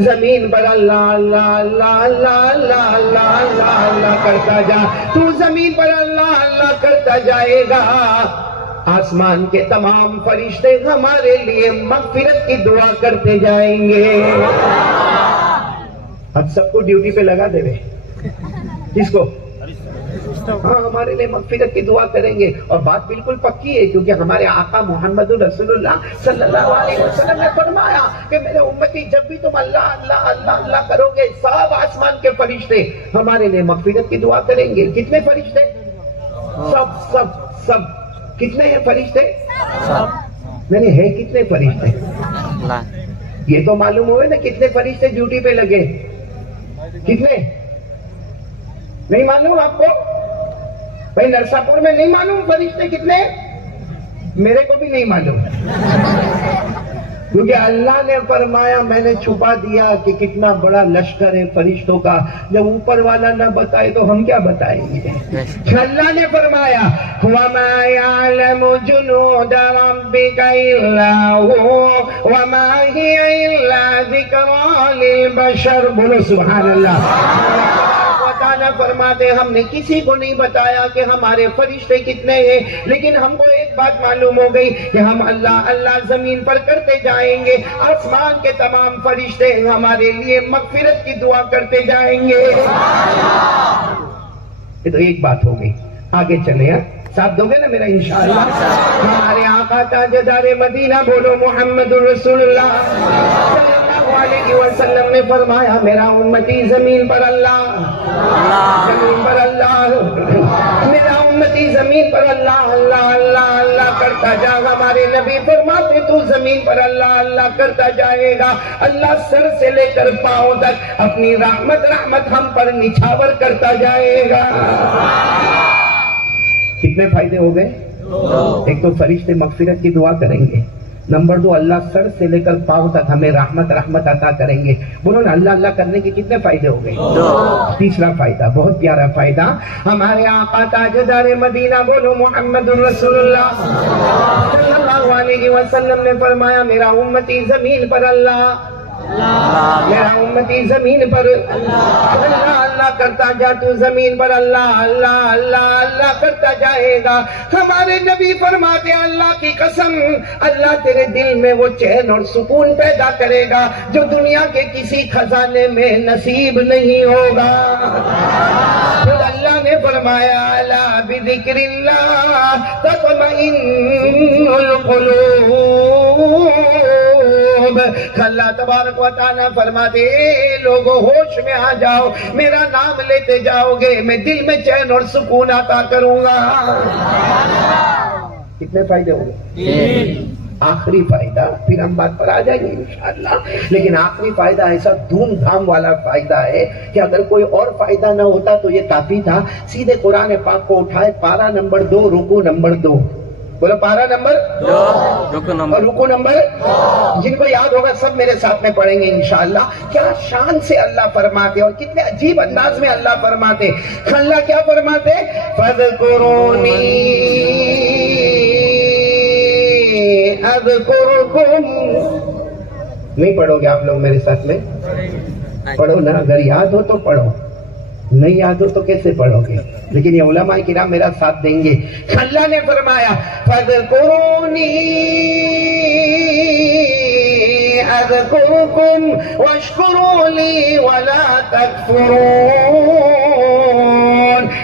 زمین پر اللہ اللہ اللہ اللہ اللہ اللہ اللہ اللہ کرتا جا، تو زمین پر اللہ اللہ کرتا جائے گا، آسمان کے تمام فرشتے ہمارے لیے مغفرت کی دعا کرتے جائیں گے۔ اب سب کو ڈیوٹی پہ لگا دے رہے، کس کو؟ ہاں، ہمارے لیے مغفرت کی دعا کریں گے، اور بات بالکل پکی ہے، کیونکہ ہمارے آقا محمد رسول اللہ صلی اللہ علیہ وسلم نے فرمایا کہ میرے امتی جب بھی تم اللہ اللہ اللہ اللہ کرو گے، سب آسمان کے فرشتے ہمارے لیے مغفرت کی دعا کریں گے۔ کتنے فرشتے؟ سب سب سب۔ کتنے ہیں فرشتے؟ میں نے ہے کتنے فرشتے؟ یہ تو معلوم ہوئے نا کتنے فرشتے ڈیوٹی پہ لگے؟ کتنے؟ نہیں معلوم آپ کو؟ بھائی نرساپور میں نہیں معلوم فرشتے کتنے؟ میرے کو بھی نہیں معلوم، کیونکہ اللہ نے فرمایا میں نے چھپا دیا کہ کتنا بڑا لشکر ہے فرشتوں کا، جب اوپر والا نہ بتائے تو ہم کیا بتائیں گے؟ اللہ نے فرمایا وَمَا يَعْلَمُ جُنُودَ رَبِّكَ إِلَّا هُوَ وَمَا هِيَ إِلَّا ذِكْرَىٰ لِلْبَشَرِ۔ بولو سبحان اللہ۔ تعالیٰ فرماتے ہم نے کسی کو نہیں بتایا کہ ہمارے فرشتے کتنے ہیں، لیکن ہم کو ایک بات معلوم ہو گئی کہ ہم اللہ اللہ زمین پر کرتے جائیں گے، آسمان کے تمام فرشتے ہمارے لیے مغفرت کی دعا کرتے جائیں گے۔ یہ تو ایک بات ہو گئی، آگے چلے ہیں، ساتھ دو گے نا میرا انشاءاللہ؟ ہمارے آقا تاجدار مدینہ بولو محمد رسول اللہ صلی اللہ علیہ وسلم نے فرمایا میرا امتی زمین پر اللہ، زمین پر اللہ، میرا امتی زمین پر اللہ اللہ اللہ اللہ کرتا جا۔ ہمارے نبی فرماتے تو زمین پر اللہ اللہ کرتا جائے گا، اللہ سر سے لے کر پاؤں تک اپنی رحمت ہم پر نچھاور کرتا جائے گا۔ کتنے فائدے ہو گئے؟ ایک تو فرشتے مغفرت کی دعا کریں گے، نمبر 2 اللہ سر سے لے کر پاؤں تک ہمیں رحمت عطا کریں گے۔ بولو نا اللہ اللہ کرنے کے کتنے فائدے ہو گئے؟ تیسرا فائدہ، بہت پیارا فائدہ، ہمارے آقا تاجدار مدینہ بولو محمد رسول اللہ صلی اللہ علیہ وسلم نے فرمایا میرا امتی زمین پر اللہ، میرا امتی زمین پر اللہ اللہ کرتا جا، تو زمین پر اللہ اللہ اللہ اللہ کرتا جائے گا۔ ہمارے نبی فرماتے اللہ کی قسم اللہ تیرے دل میں وہ چین اور سکون پیدا کرے گا جو دنیا کے کسی خزانے میں نصیب نہیں ہوگا۔ پھر اللہ نے فرمایا الا بذکر اللہ تطمئن القلوب۔ اللہ تبارک و تعالیٰ فرماتے اے لوگو ہوش میں آ جاؤ، میرا نام لیتے جاؤ گے میں دل میں چین اور سکون عطا کروں گا۔ کتنے فائدے ہوں گے؟ آخری فائدہ، پھر ہم بات پر آ جائیں گے انشاءاللہ، لیکن آخری فائدہ ایسا دھوم دھام والا فائدہ ہے کہ اگر کوئی اور فائدہ نہ ہوتا تو یہ کافی تھا۔ سیدھے قرآن پاک کو اٹھائے، پارہ نمبر 2 رکوع نمبر 2، بولو پارہ نمبر 2 اور رکوع نمبر 2، جن کو یاد ہوگا سب میرے ساتھ میں پڑھیں گے انشاءاللہ۔ کیا شان سے اللہ فرماتے اور کتنے عجیب انداز میں اللہ فرماتے۔ اللہ کیا فرماتے؟ فَاذْكُرُونِي اذکرکم۔ نہیں پڑھو گے آپ لوگ میرے ساتھ میں؟ پڑھو نا، اگر یاد ہو تو پڑھو، نہیں یاد ہو تو کیسے پڑھو گے؟ لیکن یہ علماء کرام میرا ساتھ دیں گے۔ اللہ نے فرمایا فَاذْكُرُونِي اذکرکم واشکروا لی ولا تکفرون۔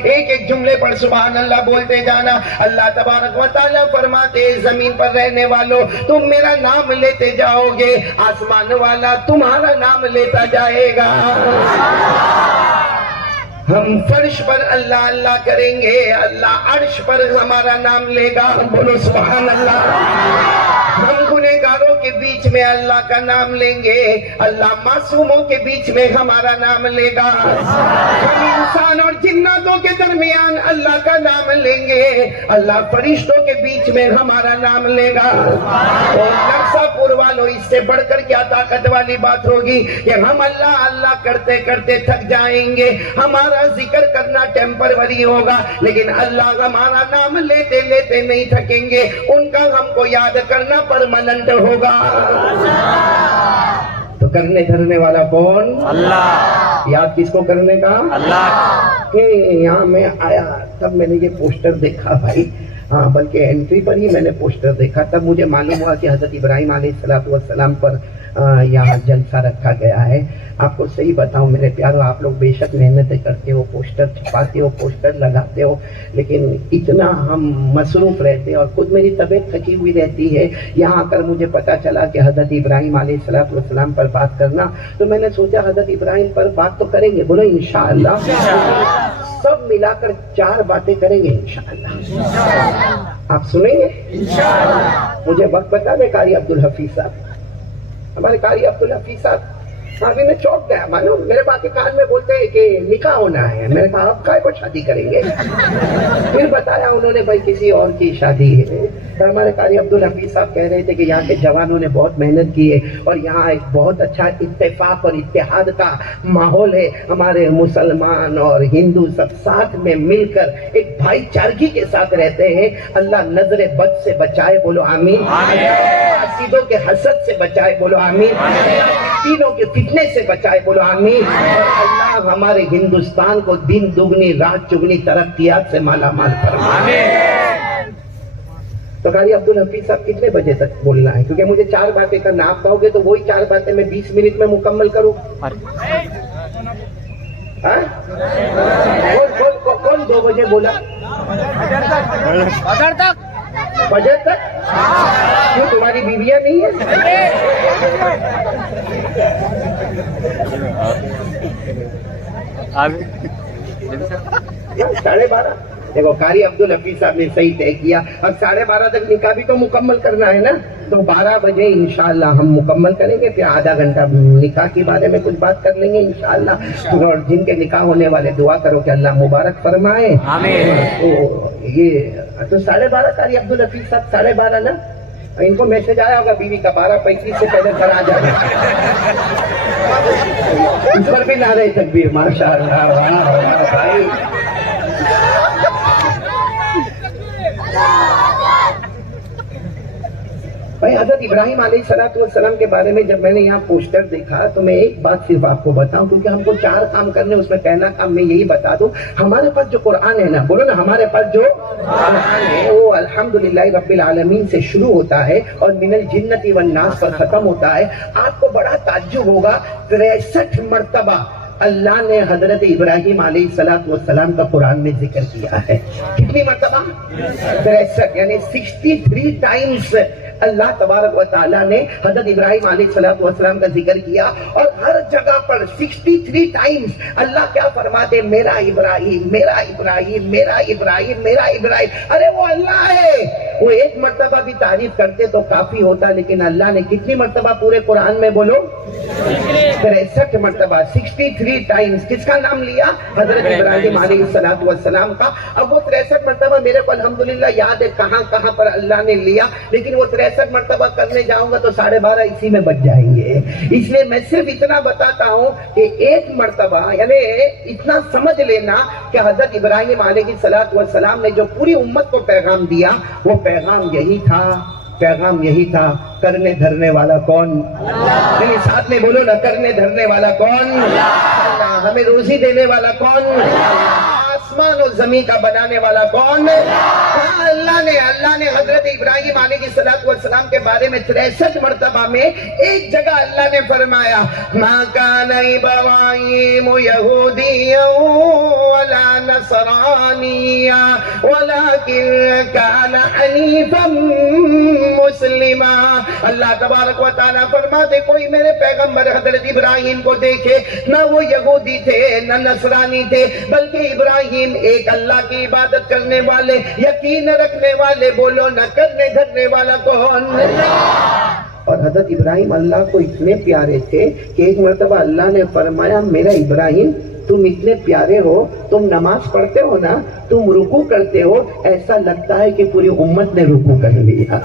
ایک ایک جملے پر سبحان اللہ بولتے جانا۔ اللہ تبارک و تعالیٰ فرماتے زمین پر رہنے والوں تم میرا نام لیتے جاؤ گے، آسمان والا تمہارا نام لیتا جائے گا۔ ہم فرش پر اللہ اللہ کریں گے، اللہ عرش پر ہمارا نام لے گا، بولو سبحان اللہ۔ ہم گنہگاروں کے بیچ میں اللہ کا نام لیں گے، اللہ معصوموں کے بیچ میں ہمارا نام لے گا۔ ہم انسان اور جناتوں کے درمیان اللہ کا نام لیں گے، اللہ فرشتوں کے بیچ میں ہمارا نام لے گا۔ اور نرساپور والوں اس سے بڑھ کر کیا طاقت والی بات ہوگی کہ ہم اللہ اللہ کرتے کرتے تھک جائیں گے، ہمارا ذکر کرنا ٹیمپروری ہوگا، لیکن اللہ ہمارا نام لیتے لیتے نہیں تھکیں گے، ان کا ہم کو یاد کرنا پرماننٹ ہوگا۔ تو کرنے دھرنے والا کون؟ اللہ. یاد کس کو کرنے کا؟ اللہ. کہ یہاں میں آیا تب میں نے یہ پوسٹر دیکھا بھائی، ہاں بلکہ انٹری پر ہی میں نے پوسٹر دیکھا، تب مجھے معلوم ہوا کہ حضرت ابراہیم علیہ السلام پر یہاں جلسہ رکھا گیا ہے. آپ کو صحیح بتاؤں میرے پیارو، آپ لوگ بے شک محنتیں کرتے ہو، پوسٹر چھپاتے ہو، پوسٹر لگاتے ہو، لیکن اتنا ہم مصروف رہتے ہیں اور خود میری طبیعت تھکی ہوئی رہتی ہے. یہاں کر مجھے پتا چلا کہ حضرت ابراہیم علیہ السلام پر بات کرنا، تو میں نے سوچا حضرت ابراہیم پر بات تو کریں گے، بولو انشاءاللہ. سب ملا کر 4 باتیں کریں گے انشاءاللہ. آپ سنیں گے انشاءاللہ. مجھے وقت بتا دیں قاری عبدالحفیظ صاحب، ہمارے قاری عبدالحفیظ صاحب. ابھی میں چوک گیا، معلوم میرے بات کے کان میں بولتے ہیں کہ نکاح ہونا ہے. میں نے کہا آپ کائے کو شادی کریں گے؟ پھر بتایا انہوں نے بھائی کسی اور کی شادی ہے. تو ہمارے قاری عبدالحفیظ صاحب کہہ رہے تھے کہ یہاں کے جوانوں نے بہت محنت کی ہے اور یہاں ایک بہت اچھا اتفاق اور اتحاد کا ماحول ہے. ہمارے مسلمان اور ہندو سب ساتھ میں مل کر ایک بھائی چارگی کے ساتھ رہتے ہیں. اللہ نظر بد سے بچائے، بولو آمین. حسیدوں کے حسد سے بچائے، بولو آمین. تینوں کے فتنے سے بچائے، بولو آمین. اور اللہ ہمارے ہندوستان کو دن دگنی رات چگنی ترقیات سے مالا مال فرمائے. تو قاری عبدالحفیظ صاحب کتنے بجے تک بولنا ہے؟ کیونکہ مجھے 4 باتیں کرنا، آپ کہو گے تو وہی 4 باتیں میں 20 منٹ میں مکمل کروں. کون 2 بجے بولا؟ فجر تک. کیوں تمہاری بیویاں نہیں ہیں؟ 12:30. دیکھو قاری عبدالحفیظ صاحب نے صحیح طے کیا. اب 12:30 تک نکاح بھی تو مکمل کرنا ہے نا، تو 12 بجے انشاءاللہ ہم مکمل کریں گے. پھر آدھا گھنٹہ نکاح کے بارے میں کچھ بات کر لیں گے انشاءاللہ. اور جن کے نکاح ہونے والے دعا کرو کہ اللہ مبارک فرمائے. تو یہ تو 12:30 قاری عبدالحفیظ صاحب 12:30 نا. ان کو میسج آیا ہوگا بیوی کا 12:35 سے پہلے گھر آ جائے. اس پر بھی نعرہ تکبیر، ماشاء اللہ. بھائی بھائی حضرت ابراہیم علیہ السلام کے بارے میں جب میں نے یہاں پوسٹر دیکھا تو میں ایک بات صرف آپ کو بتاؤں، کیونکہ ہم کو 4 کام کرنے، اس میں پہلا کام میں یہی بتا دوں، ہمارے پاس جو قرآن ہے نا، بولو نا، ہمارے پاس جو قرآن ہے وہ الحمدللہ رب العالمین سے شروع ہوتا ہے اور من الجنت والناس پر ختم ہوتا ہے. آپ کو بڑا تعجب ہوگا، 63 مرتبہ اللہ نے حضرت ابراہیم علیہ السلام کا قرآن میں ذکر کیا ہے. کتنی مرتبہ؟ 63، یعنی 63 ٹائمز اللہ تبارک و تعالیٰ نے حضرت ابراہیم علیہ السلام کا ذکر کیا. اور ہر جگہ پر 63 ٹائمز اللہ کیا فرماتے؟ میرا ابراہیم، میرا ابراہیم، میرا ابراہیم، میرا ابراہیم. ارے وہ اللہ ہے. وہ ایک مرتبہ بھی تعریف کرتے تو کافی ہوتا، لیکن اللہ نے کتنی مرتبہ پورے قرآن میں بولو؟ 63 مرتبہ، 63 ٹائمز. کس کا نام لیا؟ حضرت ابراہیم علیہ السلام کا. اب وہ 63 مرتبہ میرے کو الحمدللہ یاد ہے کہاں کہاں پر اللہ نے لیا، لیکن وہ 63 مرتبہ کرنے جاؤں گا تو 12:30 اسی میں بچ جائیں گے. اس لیے میں صرف اتنا بتاتا ہوں کہ ایک مرتبہ، یعنی اتنا سمجھ لینا کہ حضرت ابراہیم علیہ السلام نے جو پوری امت کو پیغام دیا، وہ پیغام یہی تھا. پیغام یہی تھا، کرنے دھرنے والا کون؟ اللہ. ساتھ میں بولو نا، کرنے دھرنے والا کون؟ اللہ. ہمیں روزی دینے والا کون؟ اللہ. آسمان اور زمین کا بنانے والا کون؟ اللہ نے حضرت ابراہیم علیہ السلام کے بارے میں 63 مرتبہ میں ایک جگہ اللہ نے فرمایا، ما کان ابراہیم یہودیا ولا نصرانیا ولکن کان حنیفا مسلما. اللہ تبارک و تعالیٰ فرماتے کوئی میرے پیغمبر حضرت ابراہیم کو دیکھے، نہ وہ یہودی تھے نہ نصرانی تھے، بلکہ ابراہیم ایک اللہ کی عبادت کرنے والے، یقین رکھنے والے. بولو نہ کرنے دھرنے والا کون؟ اور حضرت ابراہیم اللہ کو اتنے پیارے تھے کہ ایک مرتبہ اللہ نے فرمایا، میرا ابراہیم تم اتنے پیارے ہو تم نماز پڑھتے ہو نا, تم رکوع کرتے ہو, ایسا لگتا ہے کہ پوری امت نے رکوع کر لیا.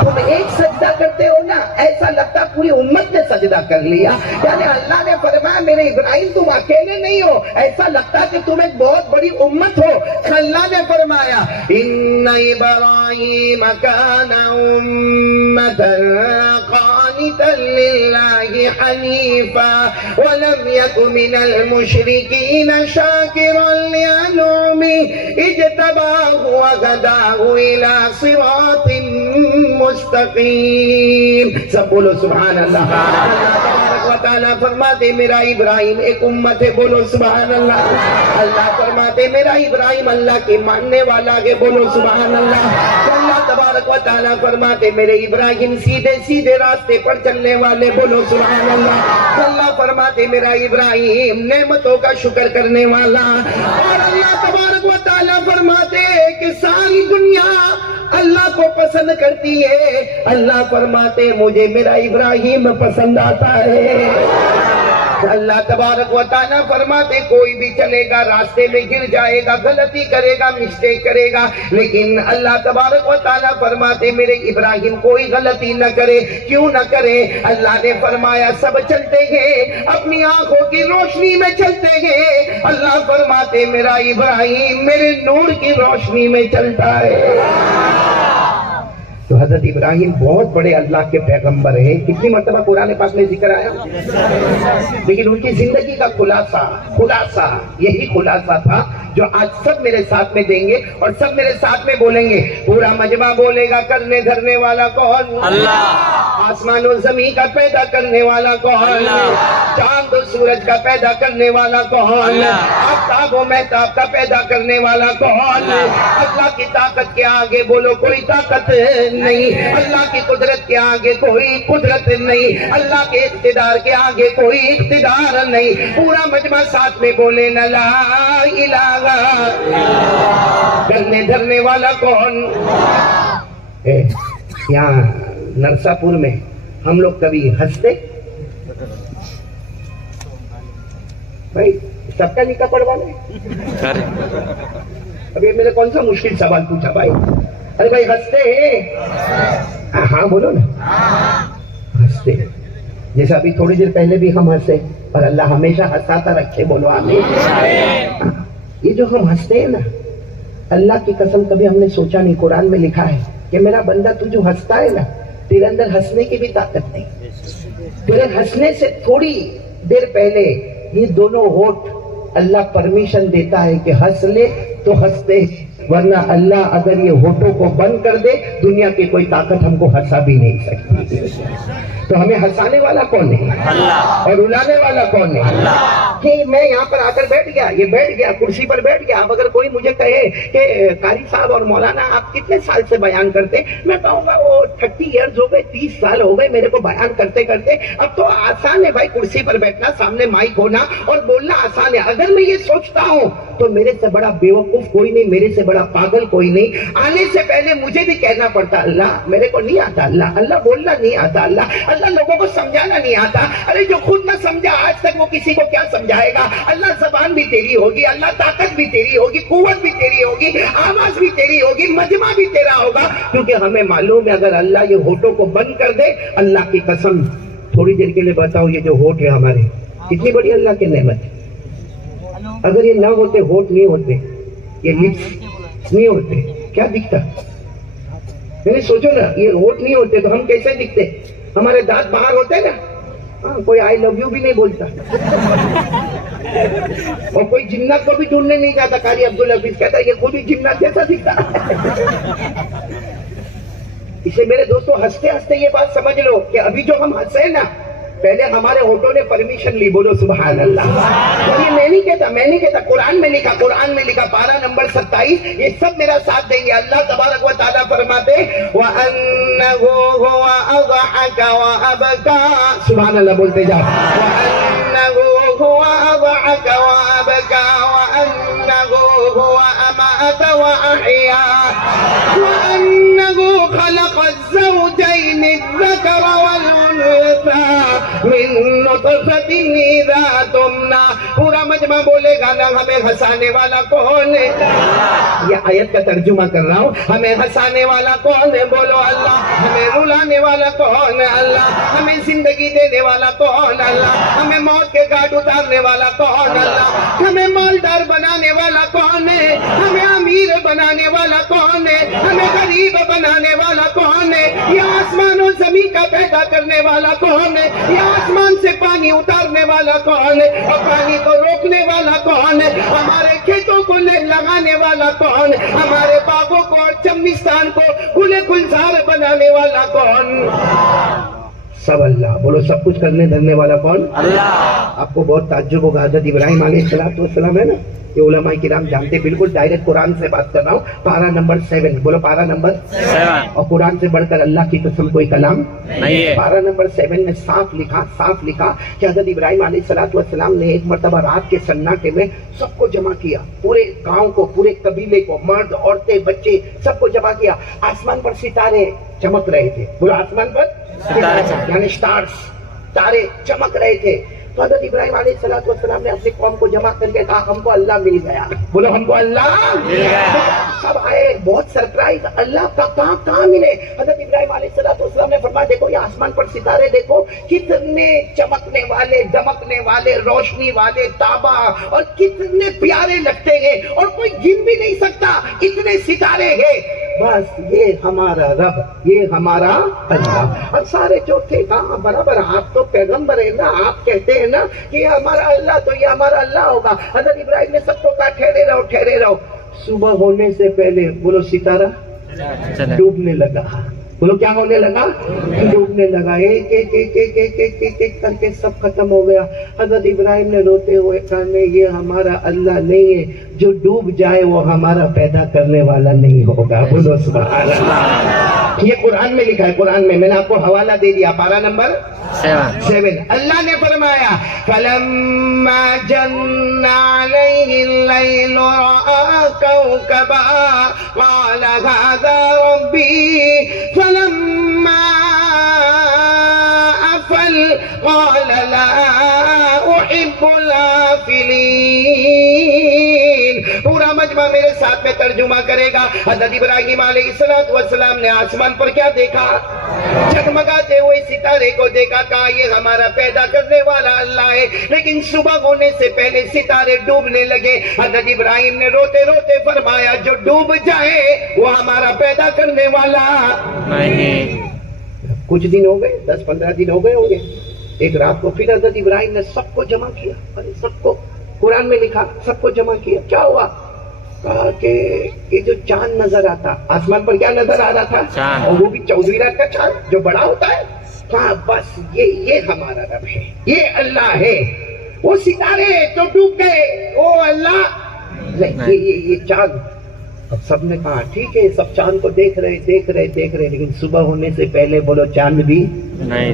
تم ایک سجدہ کرتے ہو نا, ایسا لگتا ہے پوری امت نے سجدہ کر لیا. یعنی اللہ نے فرمایا میرے ابراہیم تم اکیلے نہیں ہو, ایسا لگتا ہے کہ تم ایک بہت بڑی امت ہو. اللہ نے فرمایا ان ابراہیم کان امۃ قانتا للہ حنیفا ولم یک من المشرکین شاکرا لانعمہ اجتباہ وہداہ الی صراط مستقیم. سب بولو سبحان اللہ. اللہ و تعالیٰ فرماتے میرا ابراہیم ایک امت ہے, بولو سبحان اللہ. اللہ فرماتے میرا ابراہیم اللہ کی ماننے والا ہے, بولو سبحان اللہ. اللہ تبارک و تعالیٰ فرماتے میرے ابراہیم سیدھے سیدھے راستے پر چلنے والے, بولو سبحان اللہ. اللہ فرماتے میرا ابراہیم نعمتوں کا شکر کرنے والا. اور اللہ تبارک و تعالیٰ فرماتے کہ ساری دنیا اللہ کو پسند کرتی ہے. اللہ فرماتے مجھے میرا ابراہیم پسند آتا ہے. اللہ تبارک و تعالیٰ فرماتے کوئی بھی چلے گا راستے میں گر جائے گا, غلطی کرے گا, مسٹیک کرے گا, لیکن اللہ تبارک و تعالیٰ فرماتے میرے ابراہیم کوئی غلطی نہ کرے. کیوں نہ کرے؟ اللہ نے فرمایا سب چلتے گئے اپنی آنکھوں کی روشنی میں چلتے گئے. اللہ فرماتے میرا ابراہیم میرے نور کی روشنی میں چلتا ہے. تو حضرت ابراہیم بہت بڑے اللہ کے پیغمبر ہیں. کتنی مرتبہ قرآن پاک میں ذکر آیا, لیکن ان کی زندگی کا خلاصہ یہی خلاصہ تھا جو آج سب میرے ساتھ میں دیں گے اور سب میرے ساتھ میں بولیں گے. پورا مجمع بولے گا کرنے دھرنے والا کون؟ اللہ. آسمان و زمین کا پیدا کرنے والا کون؟ چاند و سورج کا پیدا کرنے والا کون؟ آفتاب و مہتاب کا پیدا کرنے والا کون؟ اللہ کی طاقت کے آگے بولو کوئی طاقت نہیں, اللہ کی قدرت کے آگے کوئی قدرت نہیں, اللہ کے اقتدار کے آگے کوئی اقتدار نہیں. پورا مجمع ساتھ میں بولے نا لا الہ. کرنے دھرنے والا کون؟ یہاں نرسا پور میں ہم لوگ کبھی ہنستے بھائی سب کا نکاح پڑھوا لے. ابھی میرے کون سا مشکل سوال پوچھا بھائی. ارے بھائی ہنستے ہیں؟ ہاں بولو نا. ہنستے جیسا ابھی تھوڑی دیر پہلے بھی ہم ہنسے, اور اللہ ہمیشہ ہنساتا رکھے, بولو آمین. یہ جو ہم ہنستے ہیں نا, اللہ کی قسم کبھی ہم نے سوچا نہیں. قرآن میں لکھا ہے کہ میرا بندہ تو جو ہنستا ہے نا, تیرے اندر ہنسنے کی بھی طاقت نہیں. تیرے ہنسنے سے تھوڑی دیر پہلے یہ دونوں ہونٹ اللہ پرمیشن دیتا ہے کہ ہنس لے تو ہنستے, ورنہ اللہ اگر یہ ہونٹوں کو بند کر دے دنیا کی کوئی طاقت ہم کو ہنسا بھی نہیں سکتی. تو ہمیں ہنسانے والا کون ہے؟ اللہ. اور رلانے والا کون ہے؟ اللہ. کہ میں یہاں پر آ کر بیٹھ گیا, یہ بیٹھ گیا, کرسی پر بیٹھ گیا. اب اگر کوئی مجھے کہے کہ قاری صاحب اور مولانا آپ کتنے سال سے بیان کرتے, میں کہوں گا وہ 30 ایئرز ہو گئے, 30 سال ہو گئے میرے کو بیان کرتے کرتے. اب تو آسان ہے بھائی, کرسی پر بیٹھنا, سامنے مائک ہونا اور بولنا آسان ہے. اگر میں یہ سوچتا ہوں تو میرے سے بڑا بیوقوف کوئی نہیں, میرے سے بڑا پاگل کوئی نہیں. آنے سے پہلے مجھے بھی کہنا پڑتا اللہ میرے کو نہیں آتا, اللہ بولنا نہیں آتا, اللہ لوگوں کو سمجھانا نہیں آتا. ارے جو خود نہ سمجھا آج تک وہ کسی کو کیا سمجھائے گا. اللہ زبان بھی تیری ہوگی, اللہ طاقت بھی تیری ہوگی, قوت بھی تیری ہوگی, آواز بھی تیری ہوگی, مجمع بھی تیرا ہوگا. کیونکہ ہمیں معلوم ہے اگر اللہ یہ ہونٹوں کو بند کر دے, اللہ کی قسم تھوڑی دیر کے لیے بتاؤ یہ جو ہونٹ ہے ہمارے کتنی بڑی اللہ کی نعمت ہے. اگر یہ نہ ہوتے, ہونٹ نہیں ہوتے, یہ لپس نہیں ہوتے, کیا دکھتا؟ میں نے سوچو نا, یہ ہونٹ نہیں ہوتے تو ہم کیسے دکھتے؟ ہمارے دانت باہر ہوتے نا, کوئی آئی لو یو بھی نہیں بولتا, اور کوئی جنات کو بھی ڈھونڈنے نہیں جاتا. قاری عبدالحفیظ کہتا ہے یہ خود ہی جنات جیسا دکھتا. اسے میرے دوستوں ہنستے ہنستے یہ بات سمجھ لو کہ ابھی جو ہم ہنسے نا, پہلے ہمارے ہونٹوں نے پرمیشن لی, بولو سبحان اللہ. یہ میں نہیں کہتا, قرآن میں لکھا پارہ نمبر 27, یہ سب میرا ساتھ دیں گے. اللہ تبارک و تعالیٰ فرماتے وَأَنَّهُ هُوَ أَضْحَكَ وَأَبْكَى, سبحان اللہ بولتے جاؤ. وَأَنَّهُ هُوَ أَضْحَكَ وَأَبْكَى وَأَنَّهُ هُوَ أَمَاتَ وَأَحْيَا وَأَنَّهُ خَلَقَ الزَّوْجَيْنِ الذَّكَرَ وَالْأُنثَى من نطفة إذا تمنى. پورا مجمع بولے گا نا ہمیں ہنسانے والا کون ہے؟ یہ آیت کا ترجمہ کر رہا ہوں. ہمیں ہنسانے والا کون ہے؟ بولو اللہ. ہمیں رلانے والا کون ہے؟ اللہ. ہمیں زندگی دینے والا کون ہے؟ اللہ. ہمیں موت کے گھاٹ اتارنے والا کون ہے؟ اللہ. ہمیں مالدار بنانے والا کون ہے؟ ہمیں امیر بنانے والا کون ہے؟ ہمیں غریب بنانے والا کون ہے؟ یہ آسمان و زمین کا پیدا کرنے والا کون ہے؟ یہ آسمان سے پانی اتارنے والا کون ہے؟ اور پانی کو روکنے والا کون ہے؟ ہمارے کھیتوں کو لگانے والا کون ہے؟ ہمارے باغوں کو اور چمنستان کو گلے گلزار بنانے والا کون؟ سب اللہ. بولو سب کچھ کرنے دھرنے والا کون؟ اللہ. آپ کو بہت تعجب ہوگا. حضرت ابراہیم علیہ السلام ہے نا, یہ علماء کرام جانتے, بالکل ڈائریکٹ قرآن سے بات کر رہا ہوں. پارہ نمبر 7. بولو پارہ نمبر 7. اور قرآن سے بڑھ کر اللہ کی قسم کوئی کلام نہیں ہے. پارہ نمبر 7 میں صاف لکھا کہ حضرت ابراہیم علیہ السلام نے ایک مرتبہ رات کے سناٹے میں سب کو جمع کیا, پورے گاؤں کو, پورے قبیلے کو, مرد عورتیں بچے سب کو جمع کیا. آسمان پر ستارے چمک رہے تھے. بولو آسمان پر یعنی سٹارز, تارے چمک رہے تھے. تو حضرت ابراہیم علیہ السلام نے اپنی قوم کو جمع کر کے کہا ہم کو اللہ مل گیا. بولو ہم کو اللہ مل گیا. سب آئے, بہت سرپرائز, اللہ کا کہاں ملے. حضرت ابراہیم علیہ السلام نے فرمایا دیکھو یہ آسمان پر ستارے دیکھو کتنے چمکنے والے, دمکنے والے, روشنی والے, تابا, اور کتنے پیارے لگتے ہیں اور کوئی گن بھی نہیں سکتا اتنے ستارے ہیں. بس یہ ہمارا رب, یہ ہمارا اللہ. اور سارے جو تھے کہاں برابر, آپ تو پیغمبر ہیں نا, آپ کہتے ہیں نا کہ یہ ہمارا اللہ, تو یہ ہمارا اللہ ہوگا. حضرت ابراہیم نے سب کو کہا ٹھہرے رہو. صبح ہونے سے پہلے بولو ستارہ ڈوبنے لگا. بولو کیا ہونے لگا؟ ڈوبنے لگا. ایک کر کے سب ختم ہو گیا. حضرت ابراہیم نے روتے ہوئے کہا نہیں, یہ ہمارا اللہ نہیں ہے, جو ڈوب جائے وہ ہمارا پیدا کرنے والا نہیں ہوگا. بولو سبحان اللہ. یہ قرآن میں لکھا ہے, قرآن میں نے آپ کو حوالہ دے دیا. پارہ نمبر 7. اللہ نے فرمایا فَلَمَّا جَنَّ عَلَيْهِ اللَّيْلُ رَأَىٰ كَوْكَبًا قَالَ هَٰذَا رَبِّي فَلَمَّا أَفَلَ قَالَ لَا أُحِبُّ الْآفِلِينَ. پورا مجمع میرے ساتھ میں ترجمہ کرے گا. حضرت ابراہیم علیہ السلام نے آسمان پر کیا دیکھا؟ جگمگاتے ہوئے ستارے کو دیکھا. کہا یہ ہمارا پیدا کرنے والا اللہ ہے. لیکن صبح ہونے سے پہلے ستارے ڈوبنے لگے. حضرت ابراہیم نے روتے روتے فرمایا جو ڈوب جائے وہ ہمارا پیدا کرنے والا نہیں. کچھ دن ہو گئے, 10-15 دن ہو گئے ہوں گے. ایک رات کو پھر حضرت ابراہیم نے سب کو جمع کیا. سب کو, قرآن میں لکھا, سب کو جمع کیا. کیا ہوا؟ کہا کہ جو چاند نظر آتا آسمان پر, کیا نظر آ رہا تھا؟ اور وہ بھی 14ویں رات کا چاند جو بڑا ہوتا ہے. کہا بس یہ ہمارا رب ہے, یہ اللہ ہے. وہ ستارے جو ڈوب گئے وہ اللہ نہیں, یہ چاند. اب سب نے کہا ٹھیک ہے, سب چاند کو دیکھ رہے, لیکن صبح ہونے سے پہلے بولو چاند بھی نہیں.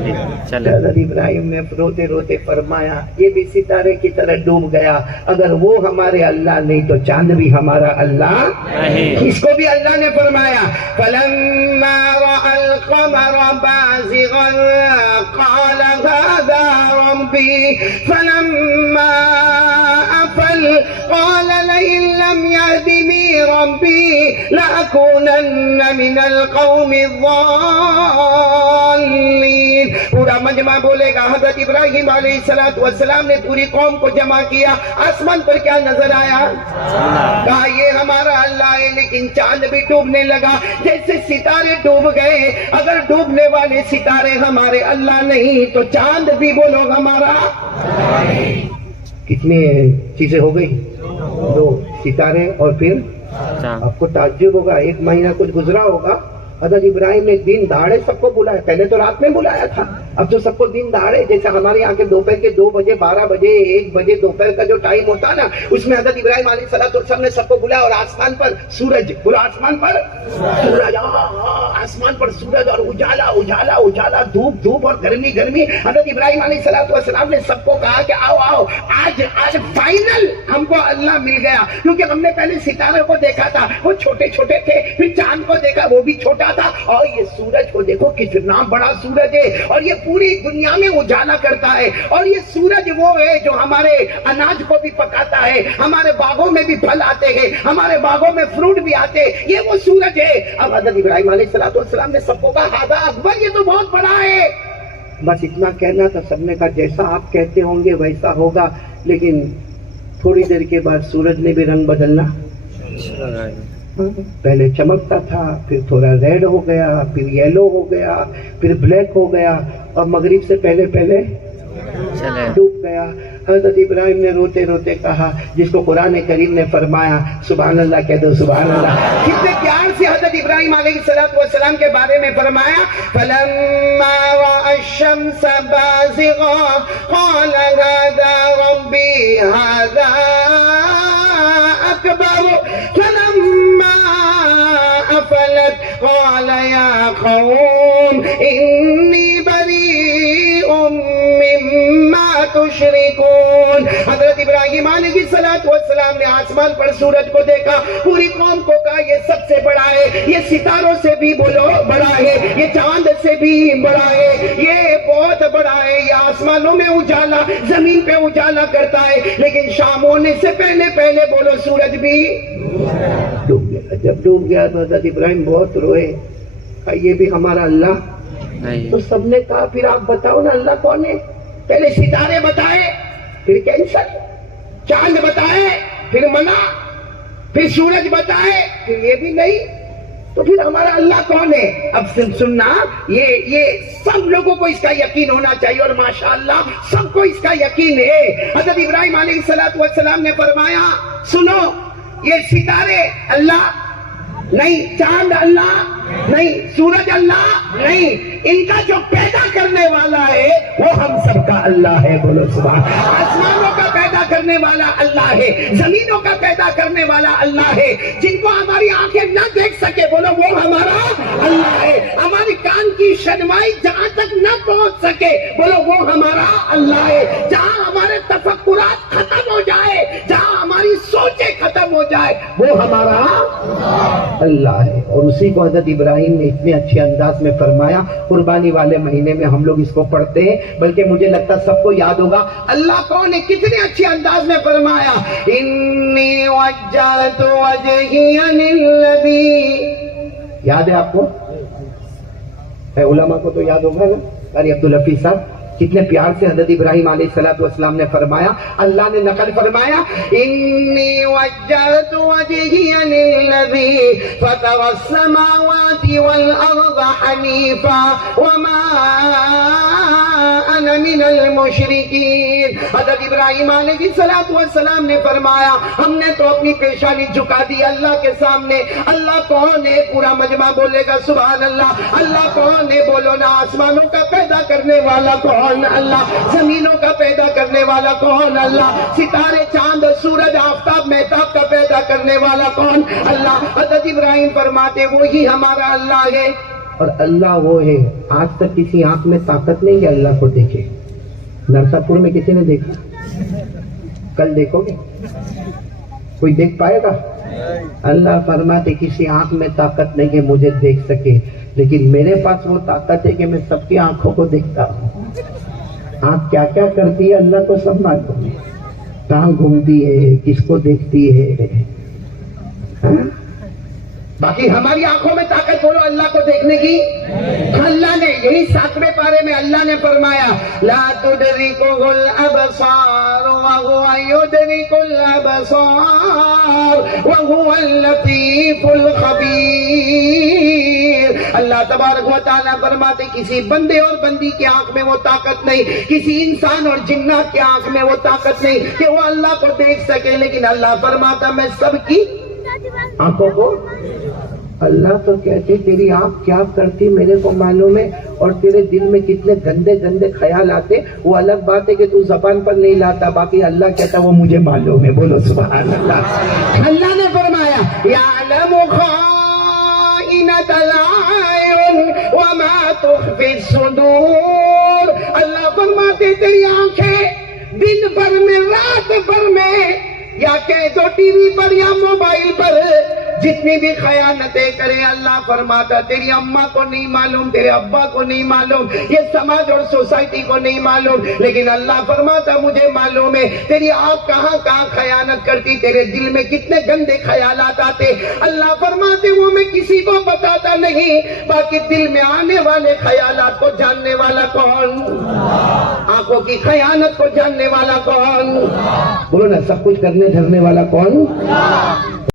حضرت ابراہیم نے روتے روتے فرمایا یہ بھی ستارے کی طرح ڈوب گیا. اگر وہ ہمارے اللہ نہیں تو چاند بھی ہمارا اللہ نہیں. اس کو بھی اللہ نے فرمایا فَلَمَّا رَأَى الْقَمَرَ بَازِغًا قَالَ هَٰذَا رَبِّي فَلَمَّا أَفَلَ قَالَ لَئِن لَّمْ يَهْدِنِي رَبِّي لَأَكُونَنَّ مِنَ الْقَوْمِ الضَّالِّينَ. پورا مجمع بولے گا حضرت ابراہیم علیہ السلام نے پوری قوم کو جمع کیا. آسمان پر کیا نظر آیا؟ کہا یہ ہمارا اللہ ہے. لیکن چاند بھی ڈوبنے لگا جیسے ستارے ڈوب گئے. اگر ڈوبنے والے ستارے ہمارے اللہ نہیں تو چاند بھی بولو ہمارا. کتنی چیزیں ہو گئی؟ 2 ستارے اور پھر آپ کو تعجب ہوگا, 1 مہینہ کچھ گزرا ہوگا. حضرت ابراہیم نے دن دہاڑے سب کو بلایا. پہلے تو رات میں بلایا تھا, اب تو سب کو دن دہاڑے, جیسے ہمارے یہاں کے دوپہر کے 2 بجے 12 بجے 1 بجے دوپہر کا جو ٹائم ہوتا نا, اس میں حضرت ابراہیم علیہ السلام نے سب کو بلایا. اور آسمان پر سورج, بولو آسمان پر سورج, آسمان پر سورج, اور اجالا, دھوپ اور گرمی. حضرت ابراہیم علیہ السلام نے سب کو کہا کہ آؤ آج فائنل ہم کو اللہ مل گیا. کیونکہ ہم نے پہلے ستارے کو دیکھا تھا, وہ چھوٹے چھوٹے تھے. پھر چاند کو دیکھا, وہ بھی چھوٹا تھا. اور یہ سورج کو دیکھو کتنا بڑا سورج ہے, اور یہ پوری دنیا میں اجالا کرتا ہے. اور یہ سورج وہ ہے جو ہمارے اناج کو بھی پکاتا ہے, ہمارے باغوں میں بھی پھل آتے ہیں, ہمارے باغوں میں فروٹ بھی آتے ہیں, یہ وہ سورج ہے. اب حضرت ابراہیم علیہ السلام نے سب کو کہا ہذا اکبر, یہ تو بہت بڑا ہے. بس اتنا کہنا تھا. سب نے کہا جیسا آپ کہتے ہوں گے ویسا ہوگا. لیکن تھوڑی دیر کے بعد سورج نے بھی رنگ بدلنا, پہلے چمکتا تھا, پھر تھوڑا ریڈ ہو گیا, پھر یلو ہو گیا, پھر بلیک ہو گیا, اور مغرب سے پہلے ڈوب گیا. حضرت ابراہیم نے روتے روتے کہا, جس کو قرآن کریم نے فرمایا سبحان اللہ کہہ دو, سبحان اللہ. کتنے پیار سے حضرت ابراہیم علیہ السلام کے بارے میں فرمایا, فلما رأى الشمس بازغا قال هذا ربي هذا اکبر فلما افلت قال يا قوم انی بریء مما تشرکون. حضرت ابراہیم علیہ السلام نے آسمان پر سورج کو دیکھا, پوری قوم کو کہا یہ سب سے بڑا ہے, یہ ستاروں سے بھی بولو بڑا ہے, یہ چاند سے بھی بڑا ہے, یہ بہت بڑا ہے. یہ آسمانوں میں اجالا, زمین پہ اجالا کرتا ہے, لیکن شام ہونے سے پہلے بولو سورج بھی ڈوب گیا. جب ڈوب گیا تو حضرت ابراہیم بہت روئے, کہا یہ بھی ہمارا اللہ. تو سب نے کہا پھر آپ بتاؤ نا اللہ کون ہے. پہلے ستارے بتائے, پھر کینسر, چاند بتائے, پھر منع, پھر سورج بتائے, پھر یہ بھی نہیں, تو پھر ہمارا اللہ کون ہے. اب سننا, یہ سب لوگوں کو اس کا یقین ہونا چاہیے, اور ماشاءاللہ سب کو اس کا یقین ہے. حضرت ابراہیم علیہ السلام نے فرمایا سنو, یہ ستارے اللہ نہیں, چاند اللہ نہیں, سورج اللہ نہیں, ان کا جو پیدا کرنے والا ہے وہ ہم سب کا اللہ ہے. بولو سبحان. آسمانوں کا پیدا کرنے والا اللہ ہے, زمینوں کا پیدا کرنے والا اللہ ہے, جن کو ہماری آنکھیں نہ دیکھ سکے بولو وہ ہمارا اللہ ہے. ہماری کان کی شنوائی جہاں تک نہ پہنچ سکے بولو وہ ہمارا اللہ ہے. جہاں ہمارے تفکرات ختم ہو جائے, جہاں ہماری سوچیں ختم ہو جائے وہ ہمارا اللہ ہے. اور اسی کو حضرت ابراہیم نے اتنے اچھے انداز میں فرمایا. قربانی والے مہینے میں ہم لوگ اس کو پڑھتے ہیں, بلکہ مجھے لگتا سب کو یاد ہوگا اللہ کون ہے, کتنے اچھے انداز میں فرمایا, انی وجہت وجہی للذی. یاد ہے آپ کو, علماء کو تو یاد ہوگا نا. قاری عبدالحفیظ صاحب کتنے پیار سے حضرت ابراہیم علیہ السلام نے فرمایا, اللہ نے نقل فرمایا, انی وجہت وجہی للذی فطر السماوات والارض حنیفا وما انا من المشرکین. حضرت ابراہیم علیہ السلام نے فرمایا ہم نے تو اپنی پیشانی جھکا دی اللہ کے سامنے. اللہ کون ہے, پورا مجمع بولے گا سبحان اللہ. اللہ کون ہے بولو نا. آسمانوں کا پیدا کرنے والا کون اللہ, زمینوں کا پیدا کرنے والا کون اللہ, ستارے چاند سورج آفتاب مہتاب کا پیدا کرنے والا کون اللہ. حضرت ابراہیم فرماتے وہی ہمارا اللہ ہے. اور اللہ وہ ہے, آج تک کسی آنکھ میں طاقت نہیں ہے اللہ کو دیکھے. نرسا پور میں کسی نے دیکھا, کل دیکھو گے کوئی دیکھ پائے گا. اللہ فرماتے کسی آنکھ میں طاقت نہیں ہے مجھے دیکھ سکے, لیکن میرے پاس وہ طاقت ہے کہ میں سب کی آنکھوں کو دیکھتا ہوں. آنکھ کیا کیا کرتی ہے اللہ کو سب معلوم ہے, کہاں گھومتی ہے, کس کو دیکھتی ہے. باقی ہماری آنکھوں میں طاقت بولو اللہ کو دیکھنے کی. اللہ نے یہی 7ویں پارے میں اللہ نے فرمایا لا تدرکہ الابصار وہو یدرک الابصار وہو اللطیف الخبیر. اللہ تبارک و تعالیٰ فرماتے کسی بندے اور بندی کی آنکھ میں وہ طاقت نہیں, کسی انسان اور جنات کی آنکھ میں وہ طاقت نہیں کہ وہ اللہ کو دیکھ سکے, لیکن اللہ فرماتا میں سب کی آنکھوں کو. اللہ تو کہتے تیری آنکھ کیا کرتی میرے کو معلوم ہے, اور تیرے دل میں کتنے گندے گندے خیال آتے وہ الگ بات ہے کہ تو زبان پر نہیں لاتا, باقی اللہ کہتا وہ مجھے معلوم ہے. بولو سبحان اللہ. اللہ نے فرمایا یعلم خائنۃ الاعین وما تخفی الصدور. اللہ فرماتے تیری آنکھیں دن بھر میں رات بھر میں یا کہہ دو ٹی وی پر یا موبائل پر جتنی بھی خیانتیں کرے اللہ فرماتا تیری اماں کو نہیں معلوم، تیرے ابا کو نہیں معلوم، یہ سماج اور سوسائٹی کو نہیں معلوم، لیکن اللہ فرماتا مجھے معلوم ہے تیری آپ کہاں کہاں خیانت کرتی، تیرے دل میں کتنے گندے خیالات آتے، اللہ فرماتے وہ میں کسی کو بتاتا نہیں، باقی دل میں آنے والے خیالات کو جاننے والا کون؟ آنکھوں کی خیانت کو جاننے والا کون؟ بولو نا، سب کچھ کرنے دھرنے والا کون؟